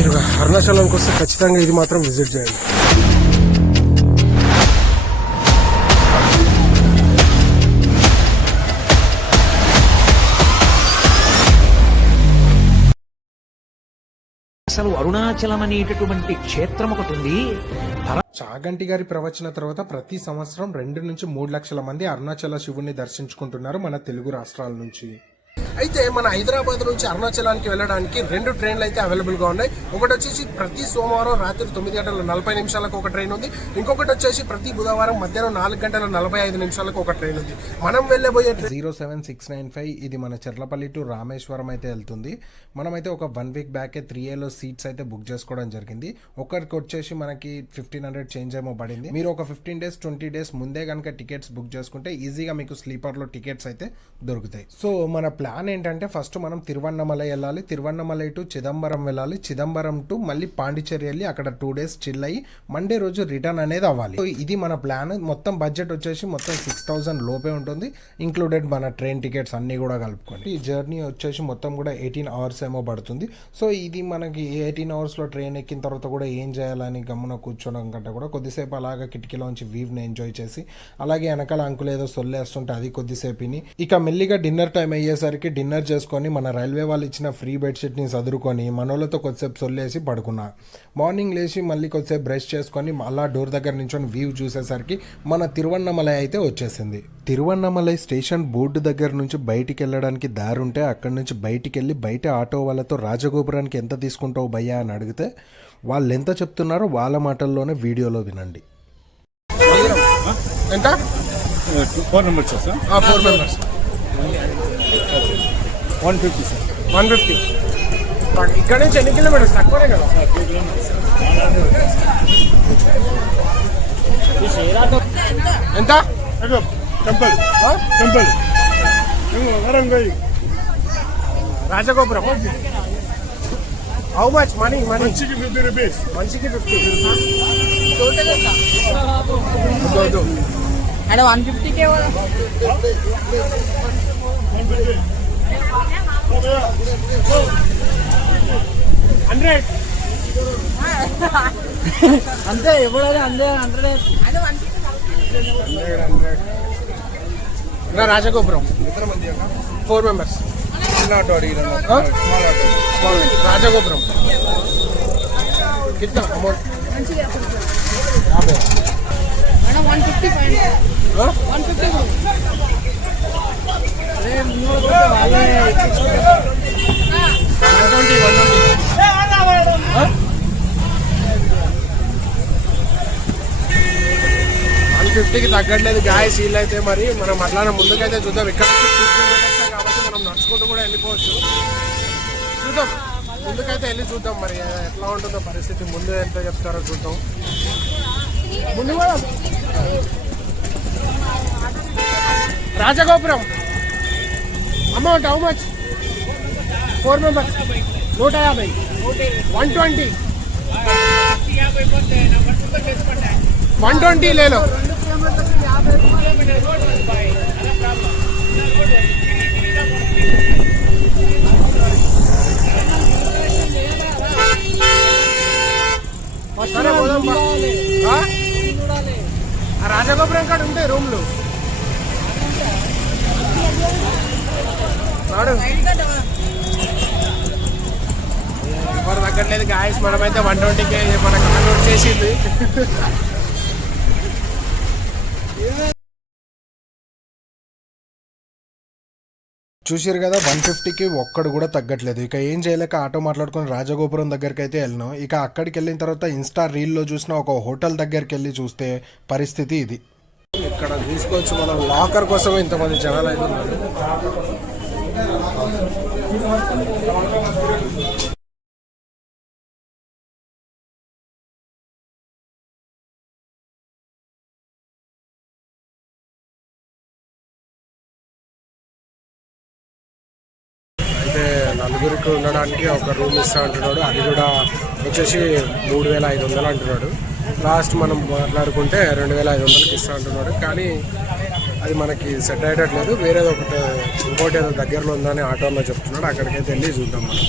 మీరు అరుణాచలంకి వస్తే ఖచ్చితంగా ఇది మాత్రం విజిట్ చేయండి. అసలు అరుణాచలం అనేటటువంటి క్షేత్రం ఒకటి ఉంది. చాగంటి గారి ప్రవచన తర్వాత ప్రతి సంవత్సరం 2 నుంచి 3 లక్షల మంది అరుణాచల శివుని దర్శించుకుంటున్నారు మన తెలుగు రాష్ట్రాల నుంచి. అయితే మన హైదరాబాద్ నుంచి అరుణాచలానికి వెళ్ళడానికి 2 ట్రైన్లు అయితే అవైలబుల్ గా ఉన్నాయి. ఒకటి వచ్చేసి ప్రతి సోమవారం రాత్రి 9:40 ఒక ట్రైన్ ఉంది. ఇంకొకటి వచ్చేసి ప్రతి బుధవారం మధ్యాహ్నం 4:45 ఒక ట్రైన్ ఉంది. మనం వెళ్ళబోయే 07695 ఇది మన చెర్లపల్లి టు రామేశ్వరం అయితే వెళ్తుంది. మనమైతే ఒక 1 వీక్ బ్యాక్ 3Aలో సీట్స్ అయితే బుక్ చేసుకోవడం జరిగింది. ఒకరికి వచ్చేసి మనకి 1500 చేంజ్ ఏమో పడింది. మీరు ఒక 15 days 20 days ముందే కనుక టికెట్స్ బుక్ చేసుకుంటే ఈజీగా మీకు స్లీపర్ లో టికెట్స్ అయితే దొరుకుతాయి. సో మన ప్లాన్ ఏంటంటే ఫస్ట్ మనం తిరువన్నమలై వెళ్ళాలి, తిరువన్నమలై టు చిదంబరం వెళ్ళాలి, చిదంబరం టు మళ్ళీ పాండిచేరి వెళ్ళి అక్కడ 2 days చిల్ అయ్యి మండే రోజు రిటర్న్ అనేది అవ్వాలి. సో ఇది మన ప్లాన్. మొత్తం బడ్జెట్ వచ్చేసి మొత్తం 6000 లోపే ఉంటుంది, ఇంక్లూడెడ్ మన ట్రైన్ టికెట్స్ అన్ని కూడా కలుపుకోండి. ఈ జర్నీ వచ్చేసి మొత్తం కూడా 18 hours ఏమో పడుతుంది. సో ఇది మనకి 18 hours లో ట్రైన్ ఎక్కిన తర్వాత కూడా ఏం చేయాలని గమ్మున కూర్చోడం కంటే కూడా కొద్దిసేపు అలాగా కిటికీలోంచి వ్యూని ఎంజాయ్ చేసి అలాగే వెనకాల అంకులు ఏదో సొల్లేస్తుంటే అది కొద్దిసేపు ఇక మెల్లిగా డిన్నర్ టైం అయ్యేసరికి డిన్నర్ చేసుకొని మన రైల్వే వాళ్ళు ఇచ్చిన ఫ్రీ బెడ్షీట్ని చదువుకొని మనోళ్ళతో కొద్దిసేపు సొల్లేసి పడుకున్నా. మార్నింగ్ లేచి మళ్ళీ కొద్దిసేపు బ్రష్ చేసుకొని అలా డోర్ దగ్గర నుంచి వ్యూ చూసేసరికి మన తిరువన్నమలై అయితే వచ్చేసింది. తిరువన్నమలై స్టేషన్ బోర్డు దగ్గర నుంచి బయటికి వెళ్ళడానికి దారి ఉంటే అక్కడి నుంచి బయటికి వెళ్ళి బయట ఆటో వాళ్ళతో రాజగోపురానికి ఎంత తీసుకుంటావు భయ్యా అని అడిగితే వాళ్ళు ఎంత చెప్తున్నారో వాళ్ళ మాటల్లోనే వీడియోలో వినండి. ఎంత 4 members సార్? 4 members 150 sir. 150. ఇక్కడ నుంచి ఎన్ని కిలోమీటర్స్? తక్కువనే కదా. ఎంత? టెంపుల్ టెంపుల్ వరంగల్ రాజగోపురం. How much money? మనిషికి 50 rupees. మనిషికి 50. అక్కడ 150కే 100 అంతే. ఎప్పుడైనా 100 రాజగోపురం 4 members. రాజగోపురం కింద అమౌంట్ 150కి తగ్గట్లేదు గాయస్. వీళ్ళు అయితే మరి మనం అట్లానే ముందుకైతే చూద్దాం. ఇక్కడ కాబట్టి మనం నడుచుకుంటూ కూడా వెళ్ళిపోవచ్చు. చూద్దాం, ముందుకైతే వెళ్ళి చూద్దాం మరి ఎట్లా ఉంటుందో పరిస్థితి. ముందు ఎంత చెప్తారో చూద్దాం. ముందు కూడా రాజగోపురం అమౌంట్ హౌ మచ్? 4 members 150. 120 120 లేలో. రాజగోపురం కాడ ఉంటాయి రూమ్లు. ఎవరు తగ్గట్లేదు గాయస్. మనమైతే 120కే మనకు నోట్ చేసింది. చూసారు కదా, 150కి ఒక్కడు కూడా తగ్గట్లేదు. ఇక ఏం చేయలేక ఆటో మాట్లాడుకుని రాజగోపురం దగ్గరికి అయితే వెళ్ళినాం. ఇక అక్కడికి వెళ్ళిన తర్వాత ఇన్స్టా రీల్లో చూసిన ఒక హోటల్ దగ్గరికి వెళ్ళి చూస్తే పరిస్థితి ఇది. ఇక్కడ చూసుకోవచ్చు మనం లాకర్ కోసం ఇంతమంది జనాలు అయితే ఉన్నారు. అయితే నలుగురికి ఉండడానికి ఒక రూమ్ ఇస్తా అంటున్నాడు. అది కూడా వచ్చేసి 3500 అంటున్నాడు. లాస్ట్ మనం మాట్లాడుకుంటే 2500కి ఇస్తా అంటున్నాడు. కానీ అది మనకి సెట్ అయ్యేటట్లేదు. వేరేది ఒకటి ఇంకోటి ఏదో దగ్గరలో ఉందని ఆటోలో చెప్తున్నాడు. అక్కడికైతే వెళ్ళి చూద్దాం మనం.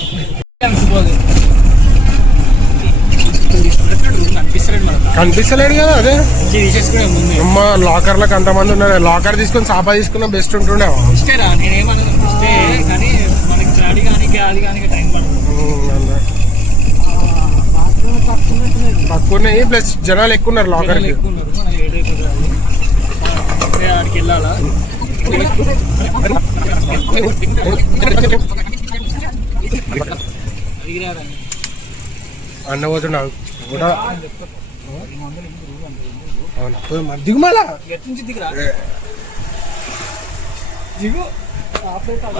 కనిపిస్తలేదు మనకు. కనిపిస్తలేడు కదా అదే తీసేసుకునే ముందు అమ్మ లాకర్లకు అంతమంది ఉన్నారు. లాకర్ తీసుకొని సాపా తీసుకున్న బెస్ట్ ఉంటుండే. ఇష్టేరా, నేనేమన్నా ఇష్టే, కానీ మనకి స్టడీ కానీ అది కానీ టైం పడుతుంది. తక్కువ ఉన్నాయి, ప్లస్ జనాలు ఎక్కువ ఉన్నారు లాకర్కి. ఎక్కువ ఉన్నారు, మనం లేట్ అయిపోతుంది. ఆడికి వెళ్ళాలా? అడిగిరారా? అన్న పోతున్నాడు కూడా. అవునా దిగుమాలా దిగు.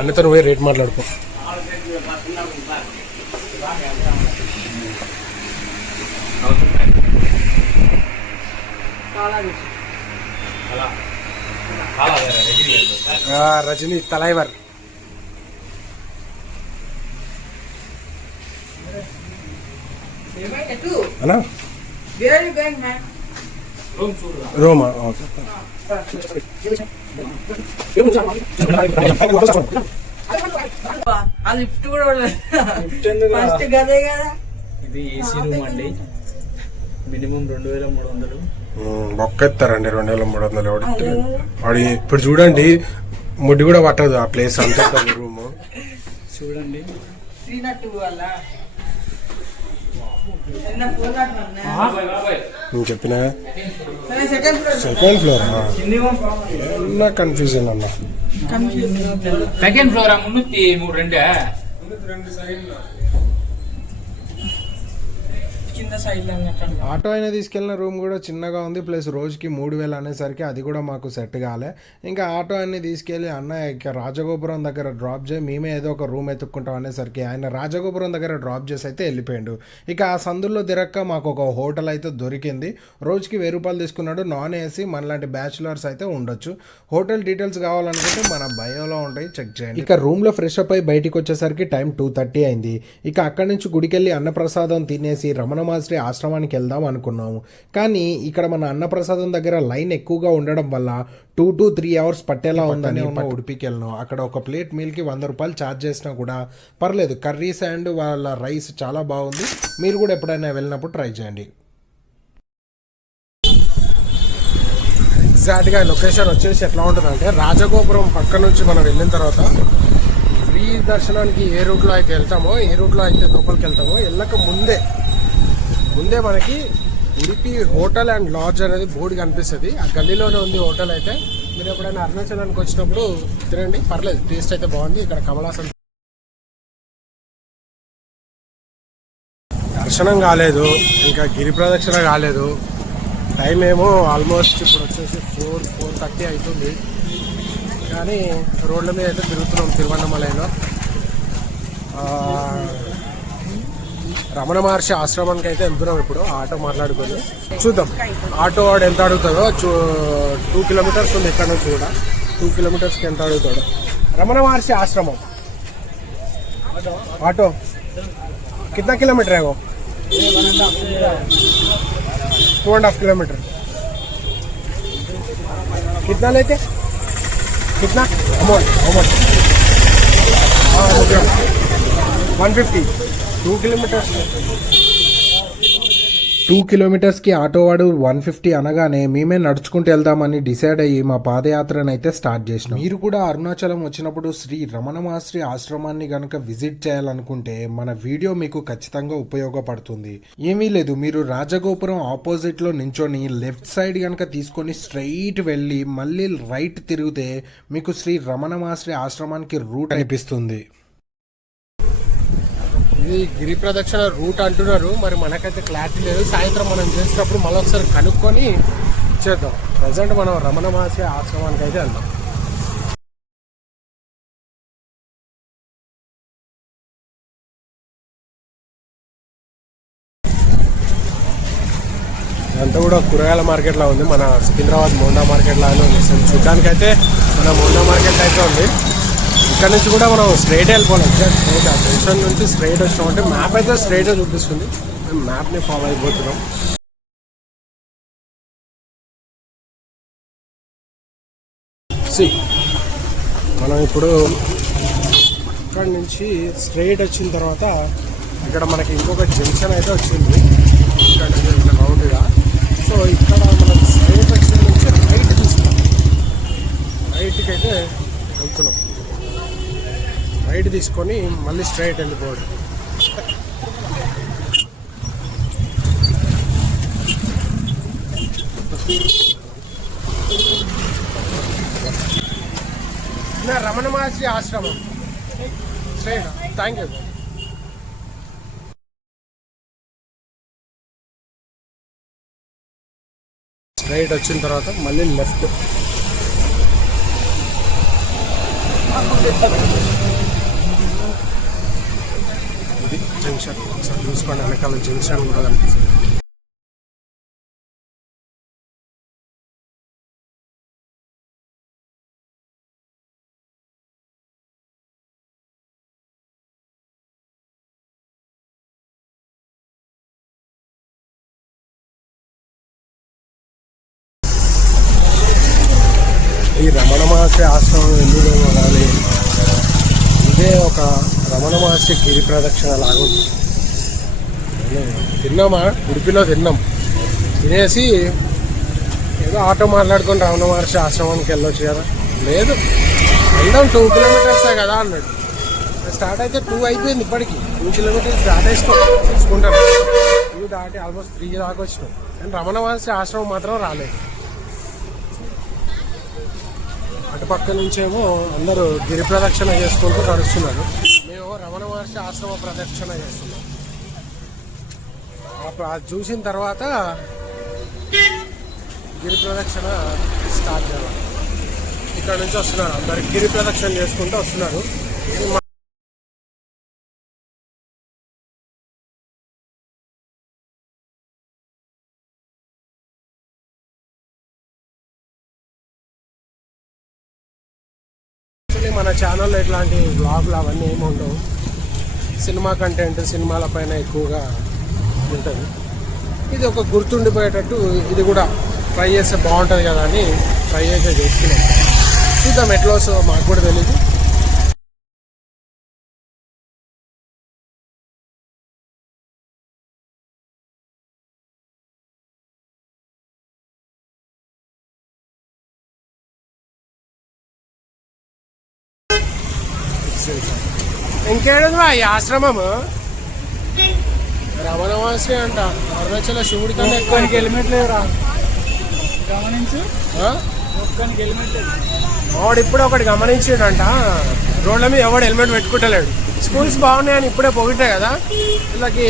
అన్నతో నువ్వే రేట్ మాట్లాడుకో. రజనీ తలైవర్ అన్నా రోమా ఓకే. ఆ లిఫ్ట్ కూడా ఫస్ట్ గదే కదా. ఇది ఏసీ రూమ్ అండి, మినిమం 2300. మొక్కెత్తారండి 2300 ఎవడికి. వాడి ఇప్పుడు చూడండి ముడ్డి కూడా పట్టదు ఆ ప్లేస్ అంతా రూమ్. చూడండి శ్రీనట్టు వల్ల నేను చెప్పిన సెకండ్ ఫ్లోర్. సెకండ్ ఫ్లోర్ ఏమన్నా కన్ఫ్యూజన్ అన్న. సెకండ్ ఫ్లోర్ మున్నూத்தி 32. కింద సైడ్ లో ఉన్నట్టు. ఆటో అయినా తీసుకెళ్ళిన రూమ్ కూడా చిన్నగా ఉంది, ప్లస్ రోజుకి 3000 అనేసరికి అది కూడా మాకు సెట్ కాలే. ఇంకా ఆటో అన్ని తీసుకెళ్ళి అన్న ఇక రాజగోపురం దగ్గర డ్రాప్ చేయి, మేమే ఏదో ఒక రూమ్ ఎత్తుక్కుంటాం అనేసరికి ఆయన రాజగోపురం దగ్గర డ్రాప్ చేసి అయితే వెళ్ళిపోయాడు. ఇక ఆ సందుల్లో తిరక్క మాకు ఒక హోటల్ అయితే దొరికింది. రోజుకి 1000 రూపాయలు తీసుకున్నాడు. నాన్ ఏసీ, మనలాంటి బ్యాచులర్స్ అయితే ఉండొచ్చు. హోటల్ డీటెయిల్స్ కావాలనుకుంటే మన బయోలో ఉంటాయి, చెక్ చేయండి. ఇక రూమ్లో ఫ్రెష్ అప్ అయి బయటికి వచ్చేసరికి టైం 2:30 అయింది. ఇక అక్కడి నుంచి గుడికెళ్ళి అన్నప్రసాదం తినేసి రమణ మాస్టర్ ఆశ్రమానికి వెళ్దాం అనుకున్నాము. కానీ ఇక్కడ మన అన్నప్రసాదం దగ్గర లైన్ ఎక్కువగా ఉండడం వల్ల 2 to 3 hours పట్టేలా ఉందని ఉడిపికి వెళ్ళినాం. అక్కడ ఒక ప్లేట్ మీల్కి 100 రూపాయలు ఛార్జ్ చేసినా కూడా పర్లేదు. కర్రీస్ అండ్ వాళ్ళ రైస్ చాలా బాగుంది. మీరు కూడా ఎప్పుడైనా వెళ్ళినప్పుడు ట్రై చేయండి. ఎగ్జాక్ట్గా లొకేషన్ వచ్చేసి ఎట్లా ఉంటుందంటే రాజగోపురం పక్క నుంచి మనం వెళ్ళిన తర్వాత ఫ్రీ దర్శనానికి ఏ రూట్లో అయితే వెళ్తామో, ఏ రూట్లో అయితే లోపలికి వెళ్తామో వెళ్ళక ముందే మనకి ఉడిపి హోటల్ అండ్ లాడ్జ్ అనేది బోర్డు కనిపిస్తుంది. ఆ గల్లీలోనే ఉంది హోటల్ అయితే. మీరు ఎప్పుడైనా అరుణాచలానికి వచ్చినప్పుడు తినండి, పర్లేదు, టేస్ట్ అయితే బాగుంది. ఇక్కడ కమలాసన్ దర్శనం కాలేదు, ఇంకా గిరి ప్రదక్షిణ కాలేదు. టైం ఏమో ఆల్మోస్ట్ ఇప్పుడు వచ్చేసి 4:30 అవుతుంది. కానీ రోడ్ల మీద అయితే తిరుగుతున్నాం తిరువన్నమలైలో. రమణ మహర్షి ఆశ్రమానికి అయితే వెళ్తున్నాం ఇప్పుడు. ఆటో మాట్లాడుకొని చూద్దాం ఆటో వాడు ఎంత అడుగుతాడో. 2 kilometers ఉంది ఇక్కడ నుంచి కూడా. 2 kilometersకి ఎంత అడుగుతాడో. రమణ మహర్షి ఆశ్రమం ఆటో कितना किलोमीटर है वो? 2.5 किलोमीटर. कितना लेते? कितना अमाउंट? 150. 2 kilometers. 2 kilometersకి ఆటో వాడు 150 అనగానే మేమే నడుచుకుంటూ వెళ్దామని డిసైడ్ అయ్యి మా పాదయాత్రను అయితే స్టార్ట్ చేసినాం. మీరు కూడా అరుణాచలం వచ్చినప్పుడు శ్రీ రమణ మహర్షి ఆశ్రమాన్ని గనక విజిట్ చేయాలనుకుంటే మన వీడియో మీకు ఖచ్చితంగా ఉపయోగపడుతుంది. ఏమీ లేదు, మీరు రాజగోపురం ఆపోజిట్ లో నించొని లెఫ్ట్ సైడ్ గనక తీసుకొని స్ట్రైట్ వెళ్ళి మళ్ళీ రైట్ తిరిగితే మీకు శ్రీ రమణ మహర్షి ఆశ్రమానికి రూట్ అనిపిస్తుంది. ఇది గిరి ప్రదక్షిణ రూట్ అంటున్నారు, మరి మనకైతే క్లారిటీ లేదు. సాయంత్రం మనం చేసేటప్పుడు మళ్ళీ ఒకసారి కనుక్కొని చేద్దాం. ప్రజెంట్ మనం రమణ మహర్షి ఆశ్రమానికి అయితే వెళ్దాం. ఇదంతా కూడా కూరగాయల మార్కెట్లా ఉంది, మన సికింద్రాబాద్ మోండా మార్కెట్ లాగానే ఉంది. చూడడానికైతే మన మోండా మార్కెట్ అయితే ఉంది. ఇక్కడ నుంచి కూడా మనం స్ట్రైట్ వెళ్ళిపోవాలి. ఎగ్జాక్ట్ స్ట్రైట్ ఆ జంక్షన్ నుంచి స్ట్రైట్ వచ్చినామంటే మ్యాప్ అయితే స్ట్రైట్ చూపిస్తుంది. మేము మ్యాప్ని ఫాలో అయిపోతున్నాం. మనం ఇప్పుడు అక్కడి నుంచి స్ట్రైట్ వచ్చిన తర్వాత ఇక్కడ మనకి ఇంకొక జంక్షన్ అయితే వచ్చింది. ఇట్లా రౌండ్గా. సో ఇక్కడ మనం స్ట్రైట్ సెక్షన్ నుంచి రైట్ తీసుకున్నాం, రైట్కి అయితే వెళ్తున్నాం. రైట్ తీసుకొని మళ్ళీ స్ట్రైట్ వెళ్ళిపోవడం. రమణ మహర్షి ఆశ్రమం స్ట్రైట్. Thank you. స్ట్రైట్ వచ్చిన తర్వాత మళ్ళీ లెఫ్ట్. ఇది జంక్షన్. ఒకసారి చూసుకోండి, వెనకాల జంక్షన్ కూడా కనిపిస్తుంది. ఈ రమణ మహర్షి ఆశ్రమం ఎందుకేమో కానీ ఇదే ఒక రమణ మహర్షి గిరి ప్రదక్షిణ లాగుంది. తిన్నామా, ఉడిపిలో తిన్నాం. తినేసి ఏదో ఆటో మాట్లాడుకొని రమణ మహర్షి ఆశ్రమానికి వెళ్ళొచ్చు కదా. లేదు, వెళ్దాం 2 కిలోమీటర్సే కదా అన్నాడు. స్టార్ట్ అయితే 2 అయిపోయింది. ఇప్పటికి 2 కిలోమీటర్స్ తీసుకుంటాను. 2 దాటి ఆల్మోస్ట్ 3 దాకా వచ్చినాం. కానీ రమణ మహర్షి ఆశ్రమం మాత్రం రాలేదు. అటుపక్క నుంచేమో అందరూ గిరి ప్రదక్షిణ చేసుకుంటూ నడుస్తున్నారు. మేము రమణ మహర్షి ఆశ్రమ ప్రదక్షిణ చేస్తున్నాం. అది చూసిన తర్వాత గిరి ప్రదక్షిణ స్టార్ట్ చేయాలి. ఇక్కడ నుంచి వస్తున్నారు, అందరు గిరి ప్రదక్షిణ చేసుకుంటూ వస్తున్నారు. మన ఛానల్లో ఇట్లాంటి బ్లాగులు అవన్నీ ఏమి ఉండవు. సినిమా కంటెంట్, సినిమాల పైన ఎక్కువగా ఉంటుంది. ఇది ఒక గుర్తుండిపోయేటట్టు ఇది కూడా ట్రై చేస్తే బాగుంటుంది కదా అని ట్రై అయితే చేస్తున్నాం. చూద్దాం ఎట్లా వస్తుందో, మాకు కూడా తెలీదు. ఇంకేడదా ఈ ఆశ్రమము? రమణ మహర్షి అంట, అరుణాచల శివుడి కన్నా ఎక్కువ. హెల్మెట్ లేదురా, గమనించు. ఒక్కనికి హెల్మెట్ లేదు. వాడు ఇప్పుడు ఒకటి గమనించాడంట, రోడ్ల మీద ఎవడు హెల్మెట్ పెట్టుకుంటలేడు. స్కూల్స్ బాగున్నాయని ఇప్పుడే పొగిటే కదా, వీళ్ళకి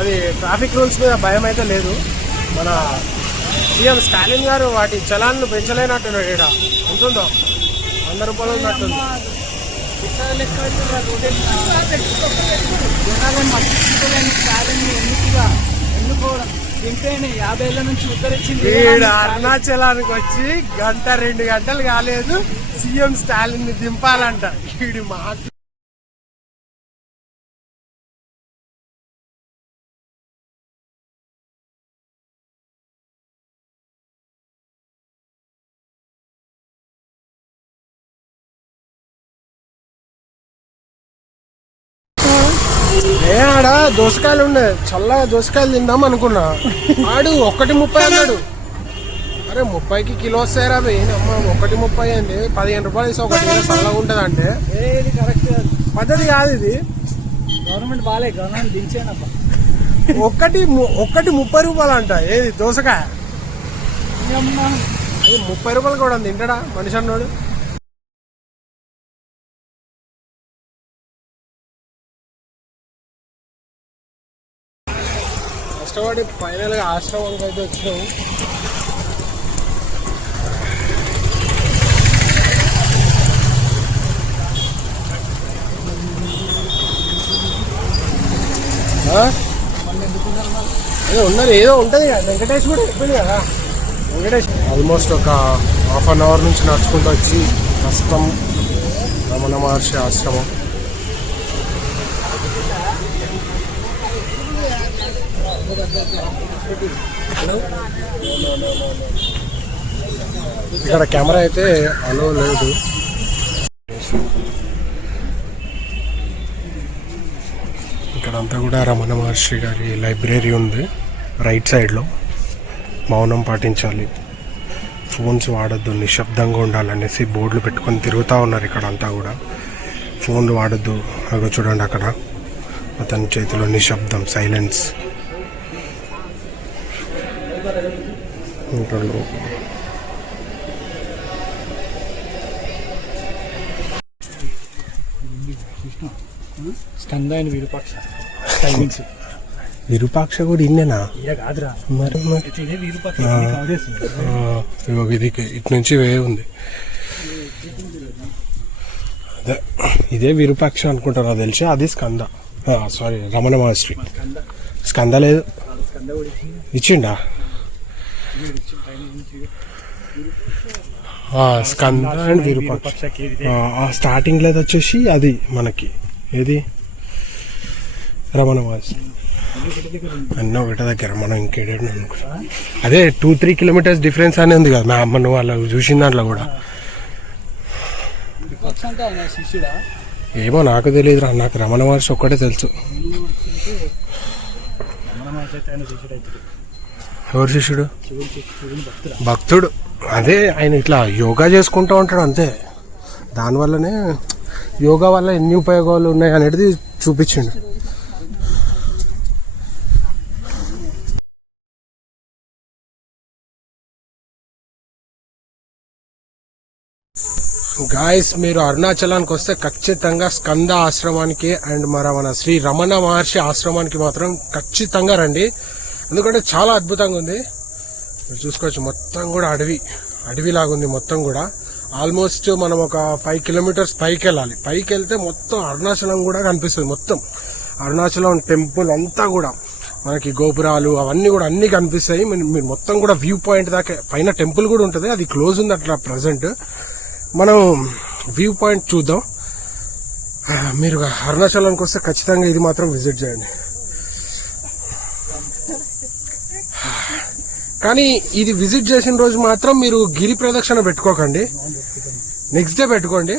అది ట్రాఫిక్ రూల్స్ మీద భయం అయితే లేదు. మన సీఎం స్టాలిన్ గారు వాటి చలాన్లు పెంచలేనట్టున్నాడు. ఇక్కడ ఎంతుందో 100 రూపాయలు ఉన్నట్టుంది. అరుణాచలానికి వచ్చి 1-2 గంటలు కాలేదు, సీఎం స్టాలిన్ ని దింపాలంట. వీడి మాట ఆడ దోసకాయలు ఉండే, చల్లగా దోసకాయలు తిందాం అనుకున్నా. ఆడు 1.30 అన్నాడు. అరే 30కి కిలో వస్తారా అవి? అమ్మ 1.30 అయింది. 15 రూపాయలు ఇస్తే ఒకటి చల్లగా ఉంటుంది అంటే ఇది కరెక్ట్ పద్ధతి కాదు ఇది. Government బాగాలే, government దించేనప్ప. 1.30 రూపాయలు అంట. ఏది దోసకాయ? అది 30 రూపాయలు కూడా తింటాడా మనిషి అన్నాడు. కష్టపడి ఫైనల్గా ఆశ్రమానికి అయితే వచ్చాము. ఏదో ఉంటుంది కదా, వెంకటేష్ కూడా చెప్పింది కదా. వెంకటేష్ ఆల్మోస్ట్ ఒక ½ అన్ అవర్ నుంచి నడుచుకుంటూ వచ్చి ప్రస్తుతం రమణ మహర్షి ఆశ్రమం. ఇక్కడ కెమెరా అయితే అలో లేదు. ఇక్కడ ఇక్కడంతా కూడా రమణ మహర్షి గారి లైబ్రరీ ఉంది. రైట్ సైడ్లో మౌనం పాటించాలి, ఫోన్స్ వాడొద్దు, నిశ్శబ్దంగా ఉండాలనేసి బోర్డులు పెట్టుకొని తిరుగుతూ ఉన్నారు. ఇక్కడ అంతా కూడా ఫోన్లు వాడొద్దు. అగో చూడండి అక్కడ అతని చేతిలో నిశ్శబ్దం, సైలెన్స్. ఉంటాడు. Skanda and Virupaksha timings. విరూపాక్ష కూడా ఇన్నేనా? కాదురా, మరి ఇదే విరూపాక్ష. ఇది ఇటు నుంచి వే ఉంది. అదే ఇదే విరూపాక్ష అనుకుంటారు, నాకు తెలిసి. అది స్కంద, సారీ రమణ మహర్షి. స్కంద లేదు, ఇచ్చిండా? స్కంద అండ్ విరూపాక్ష. స్టార్టింగ్ లేదు వచ్చేసి అది మనకి ఏది రమణ మహర్షి అన్న ఒకటే దగ్గర. మనం ఇంకేడే అనుకో, అదే 2-3 కిలోమీటర్స్ డిఫరెన్స్ అనే ఉంది కదా. మా అమ్మ నువ్వు వాళ్ళ చూసిన దాంట్లో కూడా. ఏమో నాకు తెలియదురా, నాకు రమణ మహర్షి ఒక్కటే తెలుసు. ఎవరు శిష్యుడు? భక్తుడు. అదే ఆయన ఇట్లా యోగా చేసుకుంటూ ఉంటాడు అంతే. దానివల్లనే యోగా వల్ల ఎన్ని ఉపయోగాలు ఉన్నాయి అనేది చూపించిండు. గాయస్, మీరు అరుణాచలానికి వస్తే ఖచ్చితంగా స్కంద ఆశ్రమానికి అండ్ మన శ్రీ రమణ మహర్షి ఆశ్రమానికి మాత్రం ఖచ్చితంగా రండి. ఎందుకంటే చాలా అద్భుతంగా ఉంది. మీరు చూసుకోవచ్చు, మొత్తం కూడా అడవిలాగుంది మొత్తం కూడా. ఆల్మోస్ట్ మనం ఒక 5 కిలోమీటర్స్ పైకి వెళ్ళాలి. పైకి వెళ్తే మొత్తం అరుణాచలం కూడా కనిపిస్తుంది. మొత్తం అరుణాచలం టెంపుల్ అంతా కూడా మనకి గోపురాలు అవన్నీ కూడా అన్నీ కనిపిస్తాయి. మీరు మొత్తం కూడా వ్యూ పాయింట్ దాకా, పైన టెంపుల్ కూడా ఉంటుంది, అది క్లోజ్ ఉంది అట్లా ప్రజెంట్. మనం వ్యూ పాయింట్ చూద్దాం. మీరు అరుణాచలానికి వస్తే ఖచ్చితంగా ఇది మాత్రం విజిట్ చేయండి. కానీ ఇది విజిట్ చేసిన రోజు మాత్రం మీరు గిరి ప్రదక్షిణ పెట్టుకోకండి, నెక్స్ట్ డే పెట్టుకోండి.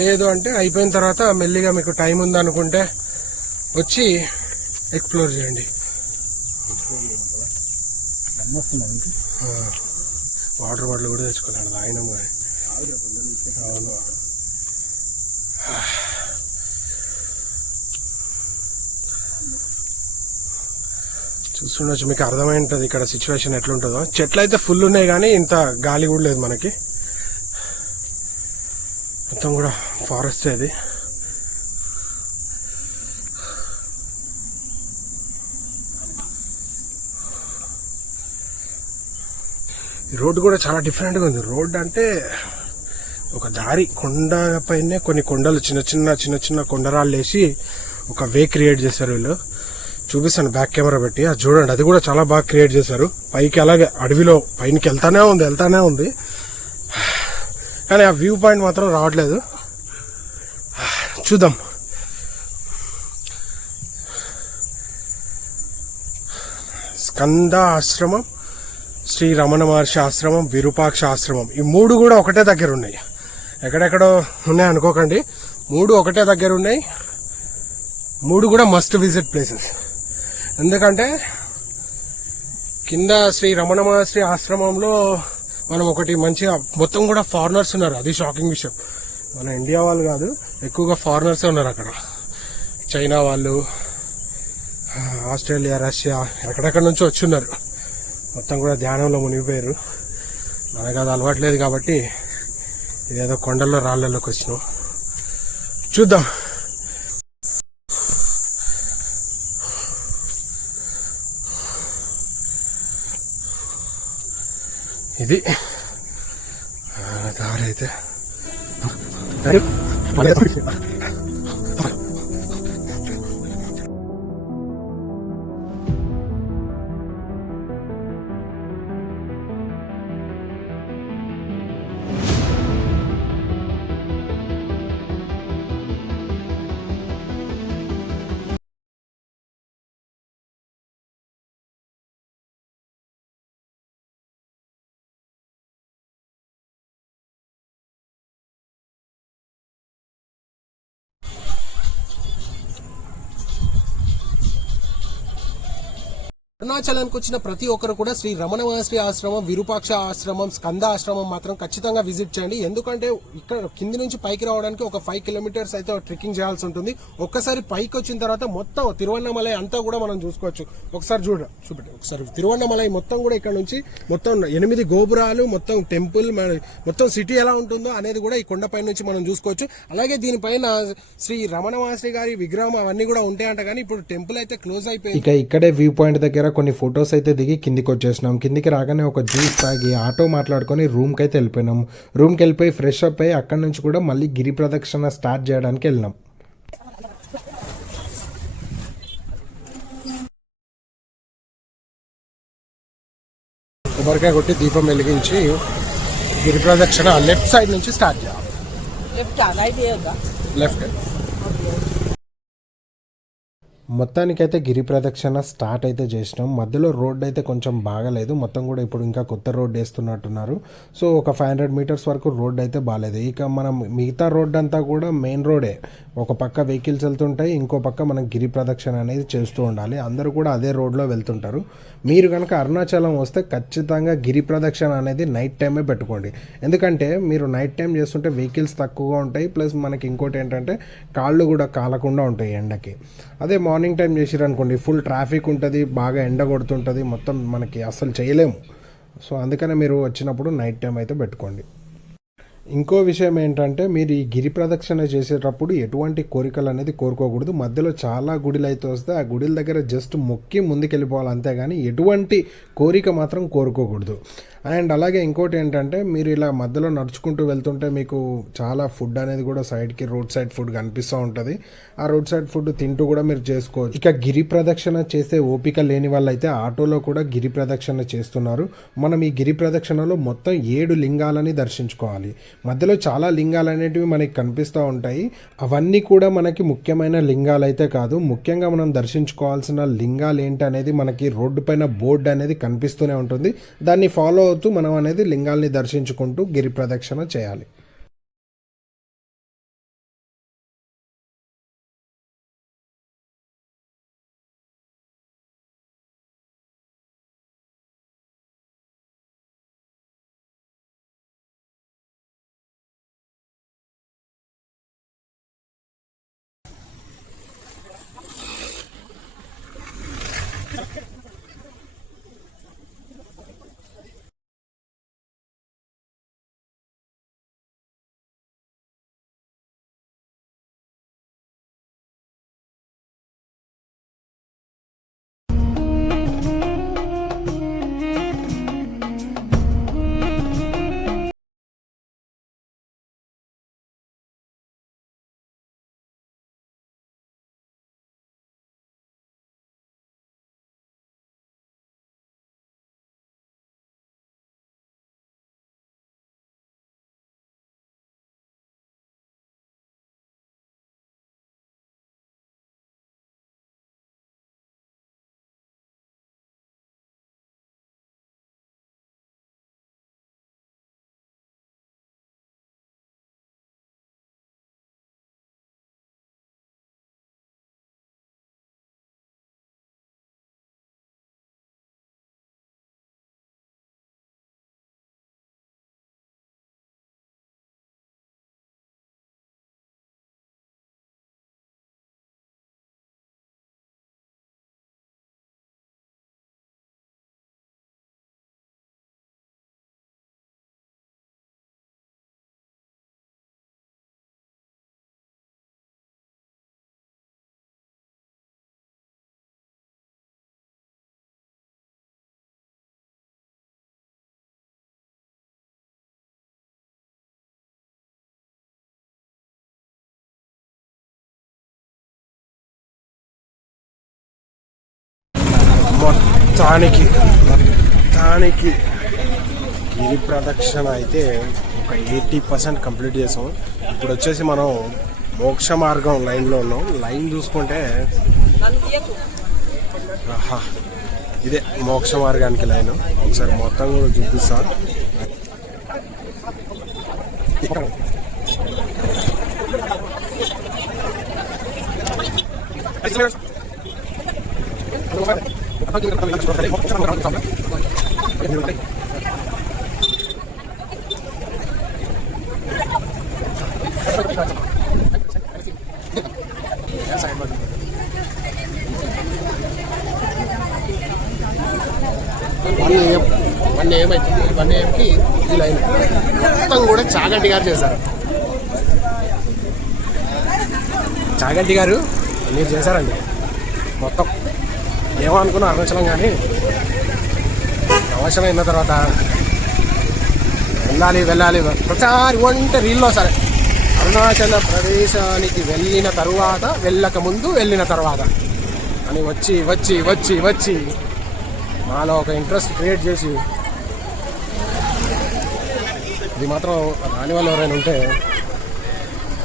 లేదు అంటే అయిపోయిన తర్వాత మెల్లిగా మీకు టైం ఉందనుకుంటే వచ్చి ఎక్స్ప్లోర్ చేయండి. వాటర్ బాటిల్ కూడా తెచ్చుకున్నాడు ఆయన. అవును, చూస్తుండొచ్చు, మీకు అర్థమై ఉంటుంది ఇక్కడ సిచ్యువేషన్ ఎట్లుంటుందో. చెట్లు అయితే ఫుల్ ఉన్నాయి కానీ ఇంత గాలి కూడా లేదు మనకి. మొత్తం కూడా ఫారెస్ట్ అది. ఈ రోడ్డు కూడా చాలా డిఫరెంట్గా ఉంది. రోడ్డు అంటే ఒక దారి, కొండ పైనే కొన్ని కొండలు, చిన్న చిన్న కొండరాళ్ళు వేసి ఒక వే క్రియేట్ చేశారు వీళ్ళు. చూపిస్తాను బ్యాక్ కెమెరా పెట్టి, అది చూడండి. అది కూడా చాలా బాగా క్రియేట్ చేశారు. పైకి అలాగే అడవిలో పైనకి వెళ్తానే ఉంది. కానీ ఆ వ్యూ పాయింట్ మాత్రం రావట్లేదు. చూద్దాం. స్కంద ఆశ్రమం, శ్రీ రమణ మహర్షి ఆశ్రమం, విరూపాక్ష ఆశ్రమం, ఈ 3 కూడా ఒకటే దగ్గర ఉన్నాయి. ఎక్కడెక్కడో ఉన్నాయి అనుకోకండి, 3 ఒకటే దగ్గర ఉన్నాయి. 3 కూడా మస్ట్ విజిట్ ప్లేసెస్. ఎందుకంటే కింద శ్రీ రమణ మహర్షి ఆశ్రమంలో మనం ఒకటి మంచిగా, మొత్తం కూడా ఫారినర్స్ ఉన్నారు. అది షాకింగ్ విషయం. మన ఇండియా వాళ్ళు కాదు, ఎక్కువగా ఫారినర్సే ఉన్నారు అక్కడ. చైనా వాళ్ళు, ఆస్ట్రేలియా, రష్యా, ఎక్కడెక్కడ నుంచో వచ్చున్నారు. మొత్తం కూడా ధ్యానంలో మునిగిపోయారు. మనకు అది అలవాట్లేదు కాబట్టి ఇదేదో కొండల్లో రాళ్ళలోకి వచ్చినాం. చూద్దాం. ఇది దారి అయితే అరుణాచలానికి వచ్చిన ప్రతి ఒక్కరు కూడా శ్రీ రమణ మహర్షి ఆశ్రమం, విరూపాక్ష ఆశ్రమం, స్కంద ఆశ్రమం మాత్రం ఖచ్చితంగా విజిట్ చేయండి. ఎందుకంటే ఇక్కడ కింది నుంచి పైకి రావడానికి ఒక 5 కిలోమీటర్స్ అయితే ట్రెక్కింగ్ చేయాల్సి ఉంటుంది. ఒక్కసారి పైకి వచ్చిన తర్వాత మొత్తం తిరువన్నమలై అంతా కూడా మనం చూసుకోవచ్చు. ఒకసారి చూపెట్టి ఒకసారి తిరువన్నమలై మొత్తం కూడా ఇక్కడ నుంచి మొత్తం 8 గోపురాలు, మొత్తం టెంపుల్, మొత్తం సిటీ ఎలా ఉంటుందో అనేది కూడా ఈ కొండపై నుంచి మనం చూసుకోవచ్చు. అలాగే దీనిపైన శ్రీ రమణ మహర్షి గారి విగ్రహం అవన్నీ కూడా ఉంటాయంట, కానీ ఇప్పుడు టెంపుల్ అయితే క్లోజ్ అయిపోయింది. ఇక ఇక్కడే వ్యూ పాయింట్ దగ్గర కొన్ని ఫొటోస్ అయితే దిగి కిందికి వచ్చేసినాం. కిందికి రాగానే ఒక జ్యూస్ తాగి ఆటో మాట్లాడుకొని రూమ్కి అయితే వెళ్ళిపోయినాం. రూమ్కి వెళ్ళిపోయి ఫ్రెష్ అప్ అయ్యి అక్కడ నుంచి కూడా మళ్ళీ గిరి ప్రదక్షిణ స్టార్ట్ చేయడానికి వెళ్ళినాం. కొబ్బరికాయ కొట్టి దీపం వెలిగించి గిరి ప్రదక్షిణ లెఫ్ట్ సైడ్ నుంచి స్టార్ట్ చేయాలి. లెఫ్ట్. మొత్తానికైతే గిరి ప్రదక్షిణ స్టార్ట్ అయితే చేసినాం. మధ్యలో రోడ్ అయితే కొంచెం బాగలేదు, మొత్తం కూడా ఇప్పుడు ఇంకా కొత్త రోడ్ వేస్తున్నట్టున్నారు. సో ఒక 500 మీటర్స్ వరకు రోడ్ అయితే బాగాలేదు. ఇక మనం మిగతా రోడ్ అంతా కూడా మెయిన్ రోడే, ఒక పక్క వెహికల్స్ వెళ్తుంటాయి, ఇంకో పక్క మనం గిరి ప్రదక్షిణ అనేది చేస్తూ ఉండాలి. అందరూ కూడా అదే రోడ్లో వెళ్తుంటారు. మీరు కనుక అరుణాచలం వస్తే ఖచ్చితంగా గిరి ప్రదక్షిణ అనేది నైట్ టైమే పెట్టుకోండి. ఎందుకంటే మీరు నైట్ టైం చేస్తుంటే వెహికల్స్ తక్కువగా ఉంటాయి, ప్లస్ మనకి ఇంకోటి ఏంటంటే కాళ్ళు కూడా కాలకుండా ఉంటాయి ఎండకి. అదే మార్నింగ్ టైం చేసిరనుకోండి ఫుల్ ట్రాఫిక్ ఉంటుంది, బాగా ఎండ కొడుతుంటుంది, మొత్తం మనకి అసలు చేయలేము. సో అందుకనే మీరు వచ్చినప్పుడు నైట్ టైం అయితే పెట్టుకోండి. ఇంకో విషయం ఏంటంటే మీరు ఈ గిరి ప్రదక్షిణ చేసేటప్పుడు ఎటువంటి కోరికలు అనేది కోరుకోకూడదు. మధ్యలో చాలా గుడిలు అయితే వస్తే ఆ గుడిల దగ్గర జస్ట్ మొక్కి ముందుకెళ్ళిపోవాలి, అంతేగాని ఎటువంటి కోరిక మాత్రం కోరుకోకూడదు. అండ్ అలాగే ఇంకోటి ఏంటంటే మీరు ఇలా మధ్యలో నడుచుకుంటూ వెళ్తుంటే మీకు చాలా ఫుడ్ అనేది కూడా సైడ్కి రోడ్ సైడ్ ఫుడ్ కనిపిస్తూ ఉంటుంది. ఆ రోడ్ సైడ్ ఫుడ్ తింటూ కూడా మీరు చేసుకోవచ్చు. ఇక గిరి ప్రదక్షిణ చేసే ఓపిక లేని వాళ్ళైతే ఆటోలో కూడా గిరి ప్రదక్షిణ చేస్తున్నారు. మనం ఈ గిరి ప్రదక్షిణలో మొత్తం 7 లింగాలని దర్శించుకోవాలి. మధ్యలో చాలా లింగాలు అనేటివి మనకి కనిపిస్తూ ఉంటాయి. అవన్నీ కూడా మనకి ముఖ్యమైన లింగాలు అయితే కాదు. ముఖ్యంగా మనం దర్శించుకోవాల్సిన లింగాలు ఏంటి అనేది మనకి రోడ్డు పైన బోర్డు అనేది కనిపిస్తూనే ఉంటుంది. దాన్ని ఫాలో అవుతూ మనం అనేది లింగాల్ని దర్శించుకుంటూ గిరి ప్రదక్షిణ చేయాలి. మొత్తానికి గిరి ప్రదక్షిణ అయితే ఒక 80% కంప్లీట్ చేసాం. ఇప్పుడు వచ్చేసి మనం మోక్ష మార్గం లైన్లో ఉన్నాం. లైన్ చూసుకుంటే ఇదే మోక్ష మార్గానికి లైన్. ఒకసారి మొత్తం కూడా చూపిస్తా. వన్ ఏఎం అవుతుంది. 1 AM ఈ లైన్ మొత్తం కూడా చాగంటి గారు చేశారు. చాగంటి గారు మీరు చేశారండి మొత్తం. ఏమో అనుకున్నా అరుణాచలం, కానీ అవసరం అయిన తర్వాత వెళ్ళాలి ప్రతిసారి వంటే రీల్లో సరే అరుణాచల ప్రదేశానికి వెళ్ళక ముందు వెళ్ళిన తర్వాత అని వచ్చి మాలో ఒక ఇంట్రెస్ట్ క్రియేట్ చేసి, ఇది మాత్రం రాని వాళ్ళు ఎవరైనా ఉంటే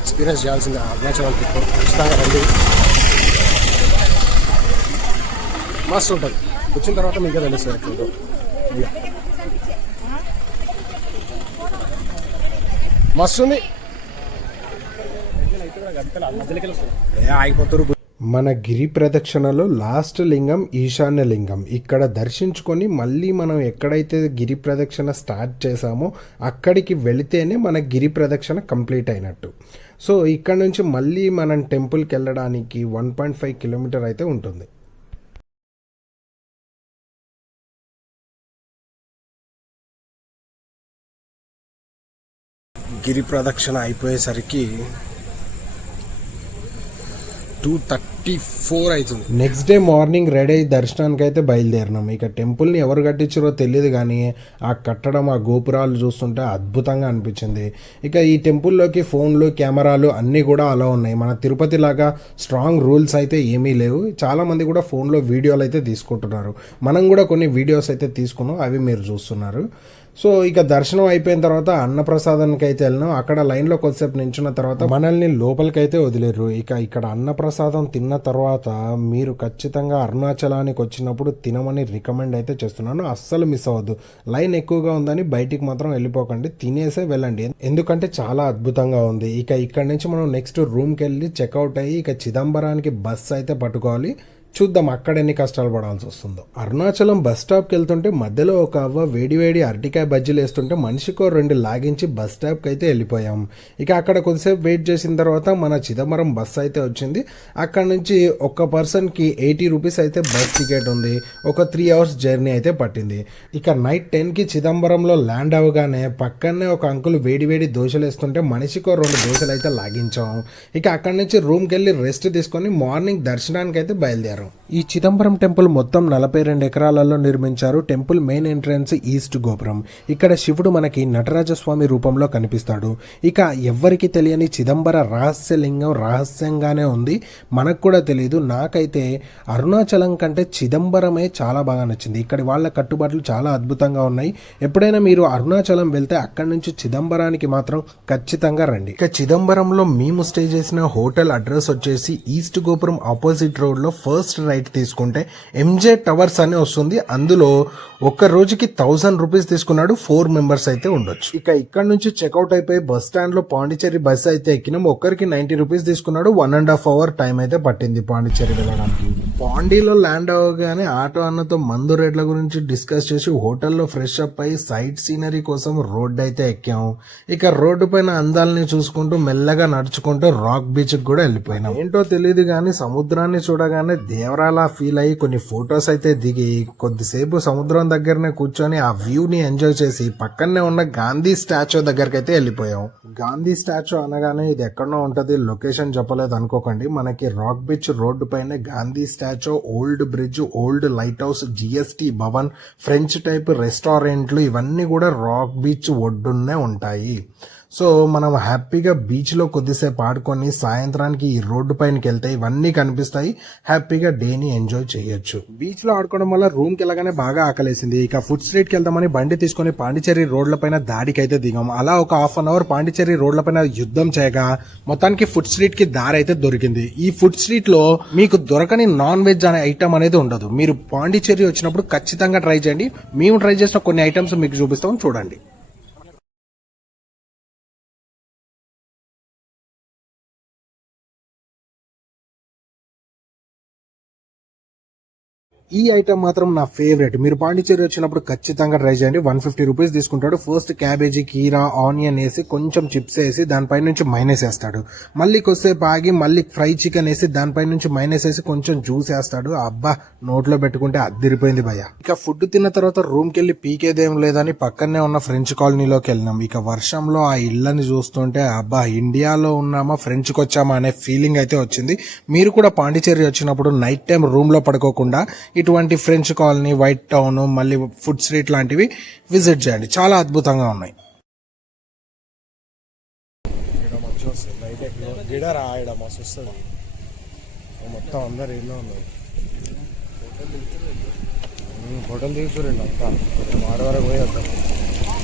ఎక్స్పీరియన్స్ చేయాల్సిందే అరుణాచలం ట్రిప్. ఖచ్చితంగా రండి, మస్తు ఉంటుంది. వచ్చిన తర్వాత మీకే తెలుస్తుంది ఎట్లుందో. మస్తు ఉంది. ఆగిపోతారు. మన గిరి ప్రదక్షిణలో లాస్ట్ లింగం ఈశాన్య లింగం. ఇక్కడ దర్శించుకొని మళ్ళీ మనం ఎక్కడైతే గిరి ప్రదక్షిణ స్టార్ట్ చేసామో అక్కడికి వెళితేనే మన గిరి ప్రదక్షిణ కంప్లీట్ అయినట్టు. సో ఇక్కడ నుంచి మళ్ళీ మనం టెంపుల్కి వెళ్ళడానికి 1.5 కిలోమీటర్ అయితే ఉంటుంది. గిరి ప్రదక్షిణ అయిపోయేసరికి 2:34 అవుతుంది. నెక్స్ట్ డే మార్నింగ్ రెడీ అయ్యి దర్శనానికి అయితే బయలుదేరినాం. ఇక టెంపుల్ని ఎవరు కట్టించారో తెలియదు, కానీ ఆ కట్టడం, ఆ గోపురాలు చూస్తుంటే అద్భుతంగా అనిపించింది. ఇక ఈ టెంపుల్లోకి ఫోన్లు, కెమెరాలు అన్నీ కూడా అలా ఉన్నాయి. మన తిరుపతి లాగా స్ట్రాంగ్ రూల్స్ అయితే ఏమీ లేవు. చాలామంది కూడా ఫోన్లో వీడియోలు అయితే తీసుకుంటున్నారు. మనం కూడా కొన్ని వీడియోస్ అయితే తీసుకున్నాం, అవి మీరు చూస్తున్నారు. సో ఇక దర్శనం అయిపోయిన తర్వాత అన్నప్రసాదానికి అయితే వెళ్ళినాం. అక్కడ లైన్లో కొద్దిసేపు నించున్న తర్వాత మనల్ని లోపలికైతే వదిలేరు. ఇక ఇక్కడ అన్నప్రసాదం తిన్న తర్వాత మీరు ఖచ్చితంగా అరుణాచలానికి వచ్చినప్పుడు తినమని రికమెండ్ అయితే చేస్తున్నాను. అస్సలు మిస్ అవ్వద్దు. లైన్ ఎక్కువగా ఉందని బయటికి మాత్రం వెళ్ళిపోకండి, తినేసే వెళ్ళండి, ఎందుకంటే చాలా అద్భుతంగా ఉంది. ఇక ఇక్కడ నుంచి మనం నెక్స్ట్ రూమ్కి వెళ్ళి చెక్అవుట్ అయ్యి ఇక చిదంబరానికి బస్ అయితే పట్టుకోవాలి. చూద్దాం అక్కడ ఎన్ని కష్టాలు పడాల్సి వస్తుందో. అరుణాచలం బస్ స్టాప్కి వెళ్తుంటే మధ్యలో ఒక అవ్వ వేడివేడి అరటికాయ బజ్జీలు వేస్తుంటే మనిషికో 2 లాగించి బస్ స్టాప్కి అయితే వెళ్ళిపోయాం. ఇక అక్కడ కొద్దిసేపు వెయిట్ చేసిన తర్వాత మన చిదంబరం బస్ అయితే వచ్చింది. అక్కడ నుంచి ఒక్క పర్సన్కి 80 రూపీస్ అయితే బస్ టికెట్ ఉంది. ఒక 3 అవర్స్ జర్నీ అయితే పట్టింది. ఇక నైట్ 10కి చిదంబరంలో ల్యాండ్ అవ్వగానే పక్కనే ఒక అంకుల్ వేడివేడి దోశలు వేస్తుంటే మనిషికో 2 దోశలు అయితే లాగించాం. ఇక అక్కడి నుంచి రూమ్కి వెళ్ళి రెస్ట్ తీసుకొని మార్నింగ్ దర్శనానికి అయితే బయలుదేరాం. ఈ చిదంబరం టెంపుల్ మొత్తం 42 ఎకరాలలో నిర్మించారు. టెంపుల్ మెయిన్ ఎంట్రన్స్ ఈస్ట్ గోపురం. ఇక్కడ శివుడు మనకి నటరాజస్వామి రూపంలో కనిపిస్తాడు. ఇక ఎవ్వరికి తెలియని చిదంబర రహస్యలింగం రహస్యంగానే ఉంది, మనకు కూడా తెలియదు. నాకైతే అరుణాచలం కంటే చిదంబరమే చాలా బాగా నచ్చింది. ఇక్కడి వాళ్ళ కట్టుబాట్లు చాలా అద్భుతంగా ఉన్నాయి. ఎప్పుడైనా మీరు అరుణాచలం వెళ్తే అక్కడి నుంచి చిదంబరానికి మాత్రం ఖచ్చితంగా రండి. ఇక చిదంబరంలో మేము స్టే చేసిన హోటల్ అడ్రస్ వచ్చేసి ఈస్ట్ గోపురం ఆపోజిట్ రోడ్లో ఫస్ట్ రైట్ తీసుకుంటే ఎంజే టవర్స్ అని వస్తుంది. అందులో ఒక్క రోజుకి 1000 రూపీస్ తీసుకున్నాడు. 4 మెంబర్స్ అయితే ఉండొచ్చు. ఇక ఇక్కడ నుంచి చెక్అవుట్ అయిపోయి బస్ స్టాండ్ లో పాండిచేరి బస్ అయితే ఎక్కినాం. ఒక్కరికి 90 రూపీస్ తీసుకున్నాడు. 1.5 అవర్ టైం అయితే పట్టింది పాండిచేరి వెళ్ళడానికి. పాండీలో ల్యాండ్ అవ్వగానే ఆటో అన్నతో మందు రేట్ల గురించి డిస్కస్ చేసి హోటల్లో ఫ్రెష్ అప్ అయ్యి సైట్ సీనరీ కోసం రోడ్ అయితే ఎక్కాం. ఇక రోడ్డు పైన అందాలని చూసుకుంటూ మెల్లగా నడుచుకుంటూ రాక్ బీచ్ కూడా వెళ్ళిపోయినాం. ఏంటో తెలియదు కానీ సముద్రాన్ని చూడగానే దేవరాలా ఫీల్ అయ్యి కొన్ని ఫొటోస్ అయితే దిగి కొద్దిసేపు సముద్రం దగ్గరనే కూర్చొని ఆ వ్యూని ఎంజాయ్ చేసి పక్కనే ఉన్న గాంధీ స్టాచ్యూ దగ్గరికి అయితే వెళ్ళిపోయాం. గాంధీ స్టాచ్యూ అనగానే ఇది ఎక్కడో ఉంటది, లొకేషన్ చెప్పలేదు అనుకోకండి. మనకి రాక్ బీచ్ రోడ్డు పైన Gandhi statue, old bridge, old light house, GST Bhavan, French type రెస్టారెంట్లు ఇవన్నీ కూడా రాక్ బీచ్ ఒడ్డున్నే ఉంటాయి. సో మనం హ్యాపీగా బీచ్లో కొద్దిసేపు ఆడుకొని సాయంత్రానికి ఈ రోడ్డు పైనకి వెళ్తే ఇవన్నీ కనిపిస్తాయి. హ్యాపీగా డేని ఎంజాయ్ చేయొచ్చు. బీచ్లో ఆడుకోవడం వల్ల రూమ్కి వెళ్ళగానే బాగా ఆకలేసింది. ఇక ఫుడ్ స్ట్రీట్కి వెళ్దామని బండి తీసుకొని పాండిచేరి రోడ్ల పైన దాడికి అయితే దిగాం. అలా ఒక హాఫ్ అన్ అవర్ పాండిచేరి రోడ్ల పైన యుద్ధం చేయగా మొత్తానికి ఫుడ్ స్ట్రీట్ కి దారి అయితే దొరికింది. ఈ ఫుడ్ స్ట్రీట్ లో మీకు దొరకని నాన్ వెజ్ అనే ఐటమ్ అనేది ఉండదు. మీరు పాండిచేరి వచ్చినప్పుడు ఖచ్చితంగా ట్రై చేయండి. మేము ట్రై చేసిన కొన్ని ఐటమ్స్ మీకు చూపిస్తాం, చూడండి. ఈ ఐటమ్ మాత్రం నా ఫేవరెట్. మీరు పాండిచేరి వచ్చినప్పుడు ఖచ్చితంగా ట్రై చేయండి. 150 రూపీస్ తీసుకుంటాడు. ఫస్ట్ క్యాబేజీ, కీరా, ఆనియన్ వేసి కొంచెం చిప్స్ వేసి దానిపై నుంచి మైనస్ వేస్తాడు. మళ్ళీ కొద్దిసేపు ఆగి మళ్ళీ ఫ్రై చికెన్ వేసి దానిపై నుంచి మైనస్ వేసి కొంచెం జ్యూస్ వేస్తాడు. అబ్బా, నోట్లో పెట్టుకుంటే అద్దిరిపోయింది భయ్య. ఇక ఫుడ్ తిన్న తర్వాత రూమ్ కి వెళ్ళి పీకేదేం లేదని పక్కనే ఉన్న ఫ్రెంచ్ కాలనీలోకి వెళ్ళినాం. ఇక వర్షంలో ఆ ఇళ్ళని చూస్తుంటే అబ్బా, ఇండియాలో ఉన్నామా ఫ్రెంచ్కి వచ్చామా అనే ఫీలింగ్ అయితే వచ్చింది. మీరు కూడా పాండిచేరి వచ్చినప్పుడు నైట్ టైం రూమ్ లో పడుకోకుండా ఇటువంటి ఫ్రెంచ్ కాలనీ, వైట్ టౌన్, మళ్ళీ ఫుడ్ స్ట్రీట్ లాంటివి విజిట్ చేయండి. చాలా అద్భుతంగా ఉన్నాయి. మొత్తం అందరు ఎన్నో ఉన్నాయి. హోటల్ తీసుకురండి అంతా వరకు పోయేద్దాం.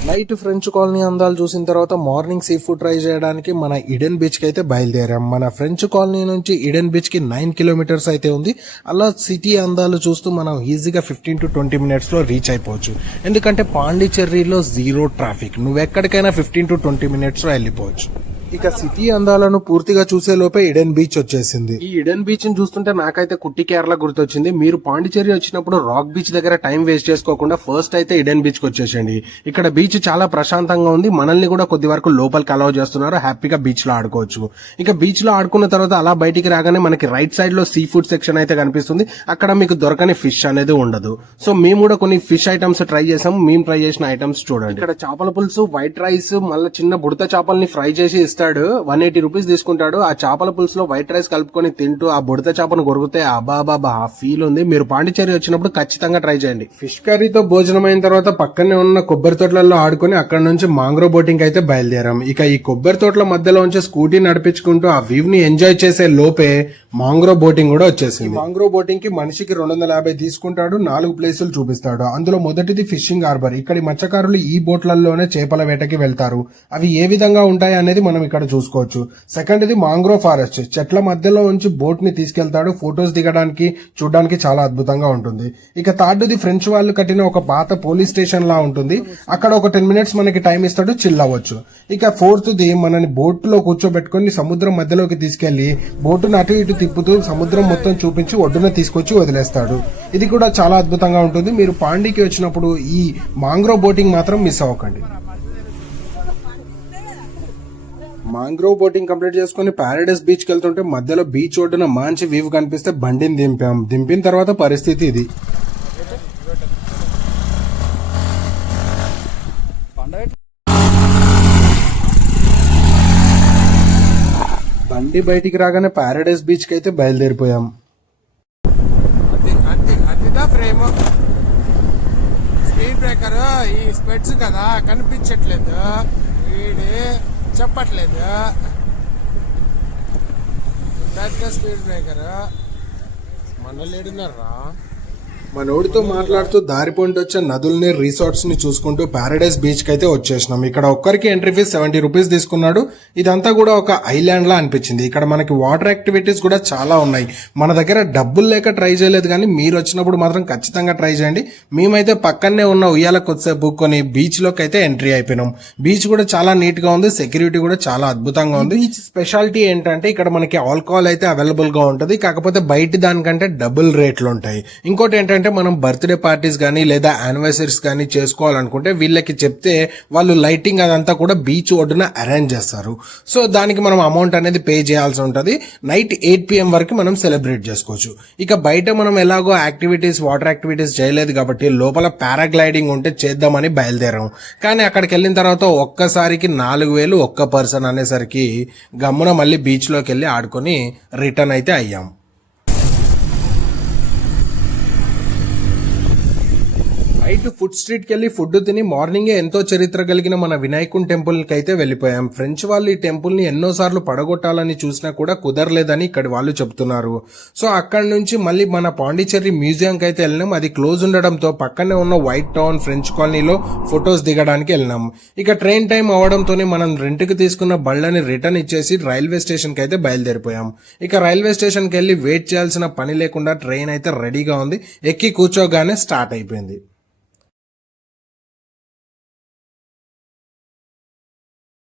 నైట్ ఫ్రెంచ్ కాలనీ అందాలు చూసిన తర్వాత మార్నింగ్ సీ ఫుడ్ ట్రై చేయడానికి మన ఇడెన్ బీచ్ కి అయితే బయలుదేరాం. మన ఫ్రెంచ్ కాలనీ నుంచి ఇడెన్ బీచ్ కి 9 కిలోమీటర్స్ అయితే ఉంది. అలా సిటీ అందాలు చూస్తూ మనం ఈజీగా 15 to 20 మినిట్స్ లో రీచ్ అయిపోవచ్చు. ఎందుకంటే పాండిచ్చేరిలో జీరో ట్రాఫిక్. నువ్వు ఎక్కడికైనా 15 to 20 మినిట్స్ లో వెళ్ళిపోవచ్చు. ఇక సిటీ అందాలను పూర్తిగా చూసే లోపే ఇడెన్ బీచ్ వచ్చేసింది. ఈ ఇడెన్ బీచ్ ని చూస్తుంటే నాకైతే కుట్టి కేరళ గుర్తొచ్చింది. మీరు పాండిచేరి వచ్చినప్పుడు రాక్ బీచ్ దగ్గర టైం వేస్ట్ చేసుకోకుండా ఫస్ట్ అయితే ఇడెన్ బీచ్ కి వచ్చేసండి. ఇక్కడ బీచ్ చాలా ప్రశాంతంగా ఉంది. మనల్ని కూడా కొద్ది వరకు లోపలికి అలౌ చేస్తున్నారు. హ్యాపీగా బీచ్ లో ఆడుకోవచ్చు. ఇక బీచ్ లో ఆడుకున్న తర్వాత అలా బయటికి రాగానే మనకి రైట్ సైడ్ లో సీ ఫుడ్ సెక్షన్ అయితే కనిపిస్తుంది. అక్కడ మీకు దొరకని ఫిష్ అనేది ఉండదు. సో మేము కూడా కొన్ని ఫిష్ ఐటమ్స్ ట్రై చేసాం. మేము ట్రై చేసిన ఐటమ్స్ చూడండి. ఇక్కడ చేపల పులుసు, వైట్ రైస్, మళ్ళీ చిన్న బుడత చేపల్ని ఫ్రై చేసి ఇస్తాడు. 180 రూపీస్ తీసుకుంటాడు. ఆ చేపల పులుసులో వైట్ రైస్ కలుపుకొని తింటూ ఆ బుడత చేపను కొరికితే అబాబాబా ఫీల్ ఉంది. మీరు పాండిచేరి వచ్చినప్పుడు ఖచ్చితంగా ట్రై చేయండి. ఫిష్ కర్రీతో భోజనం అయిన తర్వాత పక్కనే ఉన్న కొబ్బరి తోటలలో ఆడుకుని అక్కడ నుంచి మాంగ్రో బోటింగ్ అయితే బయలుదేరాం. ఇక ఈ కొబ్బరి తోటల మధ్యలో ఉంచి స్కూటీ నడిపించుకుంటూ ఆ వ్యూ ని ఎంజాయ్ చేసే లోపే మాంగ్రో బోటింగ్ కూడా వచ్చేసింది. మాంగ్రో బోటింగ్ కి మనిషికి 250 తీసుకుంటాడు. 4 ప్లేసులు చూపిస్తాడు. అందులో మొదటిది ఫిషింగ్ హార్బర్. ఇక్కడి మత్స్యకారులు ఈ బోట్లలోనే చేపల వేటకి వెళ్తారు. అవి ఏ విధంగా ఉంటాయి అనేది మనం ఇక్కడ చూసుకోవచ్చు. సెకండ్ ఇది మాంగ్రో ఫారెస్ట్. చెట్ల మధ్యలో ఉంచి బోట్ ని తీసుకెళ్తాడు. ఫొటోస్ దిగడానికి, చూడడానికి చాలా అద్భుతంగా ఉంటుంది. ఇక థర్డ్ది ఫ్రెంచ్ వాళ్ళు కట్టిన ఒక పాత పోలీస్ స్టేషన్ లా ఉంటుంది. అక్కడ ఒక 10 మినిట్స్ మనకి టైం ఇస్తాడు, చిల్ అవ్వచ్చు. ఇక ఫోర్త్ది మనని బోట్ లో కూర్చోబెట్టుకుని సముద్రం మధ్యలోకి తీసుకెళ్లి బోటును అటు ఇటు తిప్పుతూ సముద్రం మొత్తం చూపించి ఒడ్డున తీసుకొచ్చి వదిలేస్తాడు. ఇది కూడా చాలా అద్భుతంగా ఉంటుంది. మీరు పాండీకి వచ్చినప్పుడు ఈ మాంగ్రో బోటింగ్ మాత్రం మిస్ అవ్వకండి. మాంగ్రోవ్ బోటింగ్ కంప్లీట్ చేసుకుని పారడైస్ బీచ్ కి వెళ్తుంటే మధ్యలో బీచ్ ఒడ్డున మంచి వ్యూ కనిపిస్తే బండిని దింపాం. దింపిన తర్వాత పరిస్థితి ఇది. బండి బయటికి రాగానే పారడైస్ బీచ్ కి అయితే బయలుదేరిపోయాం. ఫ్రేమ్ స్పీడ్ బ్రేకర్ ఈ స్పెడ్స్ కదా కనిపించట్లేదు, వీడి చెప్పట్లేదు. పెద్ద స్పీడ్ బ్రేకర్ మన లేడున్నారా. మనోడితో మాట్లాడుతూ దారి పొంటి వచ్చే నదుల్ని, రిసార్ట్స్ ని చూసుకుంటూ పారడైస్ బీచ్ కి అయితే వచ్చేసినాం. ఇక్కడ ఒక్కరికి ఎంట్రీ ఫీజ్ 70 రూపీస్ తీసుకున్నాడు. ఇదంతా కూడా ఒక ఐలాండ్ లా అనిపించింది. ఇక్కడ మనకి వాటర్ యాక్టివిటీస్ కూడా చాలా ఉన్నాయి. మన దగ్గర డబ్బులు లేక ట్రై చేయలేదు, కానీ మీరు వచ్చినప్పుడు మాత్రం ఖచ్చితంగా ట్రై చేయండి. మేమైతే పక్కనే ఉన్న ఉయ్యాల కొద్దిసేపు బుక్కొని బీచ్ లోకి అయితే ఎంట్రీ అయిపోయినాం. బీచ్ కూడా చాలా నీట్ గా ఉంది. సెక్యూరిటీ కూడా చాలా అద్భుతంగా ఉంది. బీచ్ స్పెషాలిటీ ఏంటంటే ఇక్కడ మనకి ఆల్కహాల్ అయితే అవైలబుల్ గా ఉంటుంది. కాకపోతే బయట దానికంటే డబుల్ రేట్లు ఉంటాయి. ఇంకోటి ఏంటంటే మనం బర్త్డే పార్టీస్ గానీ లేదా యానివర్సరీస్ గానీ చేసుకోవాలనుకుంటే వీళ్ళకి చెప్తే వాళ్ళు లైటింగ్ అదంతా కూడా బీచ్ ఒడ్డున అరేంజ్ చేస్తారు. సో దానికి మనం అమౌంట్ అనేది పే చేయాల్సి ఉంటుంది. నైట్ 8 PM వరకు మనం సెలబ్రేట్ చేసుకోవచ్చు. ఇక బయట మనం ఎలాగో యాక్టివిటీస్, వాటర్ యాక్టివిటీస్ చేయలేదు కాబట్టి లోపల పారాగ్లైడింగ్ ఉంటే చేద్దామని బయలుదేరాం. కానీ అక్కడికి వెళ్ళిన తర్వాత ఒక్కసారికి 4,000 ఒక్క పర్సన్ అనేసరికి గమ్మున మళ్ళీ బీచ్ లోకి వెళ్ళి ఆడుకొని రిటర్న్ అయితే అయ్యాం. నైట్ ఫుడ్ స్ట్రీట్ కి వెళ్లి ఫుడ్ తిని మార్నింగే ఎంతో చరిత్ర కలిగిన మన వినాయకుని టెంపుల్ కి అయితే వెళ్లిపోయాం. ఫ్రెంచ్ వాళ్ళు ఈ టెంపుల్ ని ఎన్నోసార్లు పడగొట్టాలని చూసినా కూడా కుదరలేదని ఇక్కడి వాళ్ళు చెప్తున్నారు. సో అక్కడి నుంచి మళ్ళీ మన పాండిచ్చేరి మ్యూజియం కి అయితే వెళ్ళినాం. అది క్లోజ్ ఉండడంతో పక్కనే ఉన్న వైట్ టౌన్ ఫ్రెంచ్ కాలనీలో ఫొటోస్ దిగడానికి వెళ్ళినాం. ఇక ట్రైన్ టైం అవడంతోనే మనం రెంట్ కి తీసుకున్న బళ్ళని రిటర్న్ ఇచ్చేసి రైల్వే స్టేషన్ కి అయితే బయలుదేరిపోయాం. ఇక రైల్వే స్టేషన్ కి వెళ్లి వెయిట్ చేయాల్సిన పని లేకుండా ట్రైన్ అయితే రెడీగా ఉంది. ఎక్కి కూర్చోగానే స్టార్ట్ అయిపోయింది.